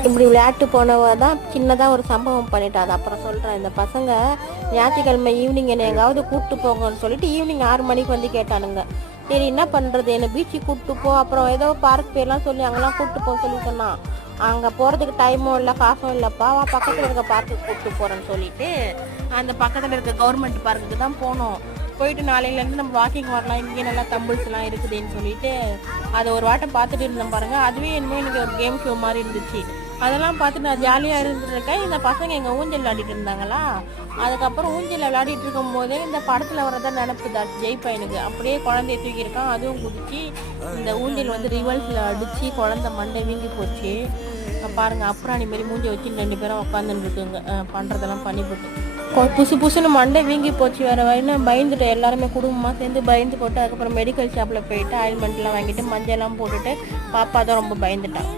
இப்படி விளையாட்டு போனவ தான் சின்னதாக ஒரு சம்பவம் பண்ணிட்டா. அது அப்புறம் சொல்கிறேன். இந்த பசங்க ஞாயிற்றுக்கிழமை ஈவினிங் என்னை எங்காவது கூப்பிட்டு போங்கன்னு சொல்லிட்டு ஈவினிங் 6 மணிக்கு வந்து கேட்டானுங்க. சரி என்ன பண்ணுறது, என்னை பீச்சுக்கு கூப்பிட்டு போ, அப்புறம் ஏதோ பார்க் பேர்லாம் சொல்லி அங்கெல்லாம் கூப்பிட்டு போக சொல்லி சொன்னான். அங்கே போகிறதுக்கு டைமும் இல்லை காசும் இல்லைப்பா, வா பக்கத்தில் இருக்க பார்க்குக்கு கூப்பிட்டு போகிறேன்னு சொல்லிட்டு அந்த பக்கத்தில் இருக்க கவர்மெண்ட் பார்க்குக்கு தான் போனோம். போயிட்டு நாளையிலேருந்து நம்ம வாக்கிங் வரலாம், இங்கே நல்லா தம்பிள்ஸ்லாம் இருக்குதுன்னு சொல்லிட்டு அதை ஒரு வாட்டம் பார்த்துட்டு இருந்தேன் பாருங்கள். அதுவே என்னமோ எனக்கு ஒரு கேம் ஷோ மாதிரி இருந்துச்சு. அதெல்லாம் பார்த்து நான் ஜாலியாக இருந்துருக்கேன். இந்த பசங்க எங்கள் ஊஞ்சல் விளையாடிட்டு இருந்தாங்களா, அதுக்கப்புறம் ஊஞ்சல் விளையாடிட்டு இருக்கும் போதே இந்த படத்தில் வரதான் நினப்புதா ஜெய் பையனுக்கு. அப்படியே குழந்தைய தூக்கியிருக்கான், அதுவும் குதிச்சு இந்த ஊஞ்சல் வந்து ரிவல்ஸில் அடித்து குழந்தை மண்டை வீங்கி போச்சு பாருங்கள். அப்புறம் மாரி மூஞ்சி வச்சு 2 பேரும் உட்காந்துட்டு இருக்குங்க, பண்ணுறதெல்லாம் பண்ணிவிட்டு புசு புசுன்னு மண்டை வீங்கி போச்சு. வேறு வயனு பயந்துட்டு எல்லாருமே குடும்பமாக சேர்ந்து பயந்து போட்டு அதுக்கப்புறம் மெடிக்கல் ஷாப்பில் போயிட்டு ஆயில்மெண்ட்லாம் வாங்கிட்டு மஞ்சள்லாம் போட்டுட்டு பாப்பா தான் ரொம்ப பயந்துட்டான்.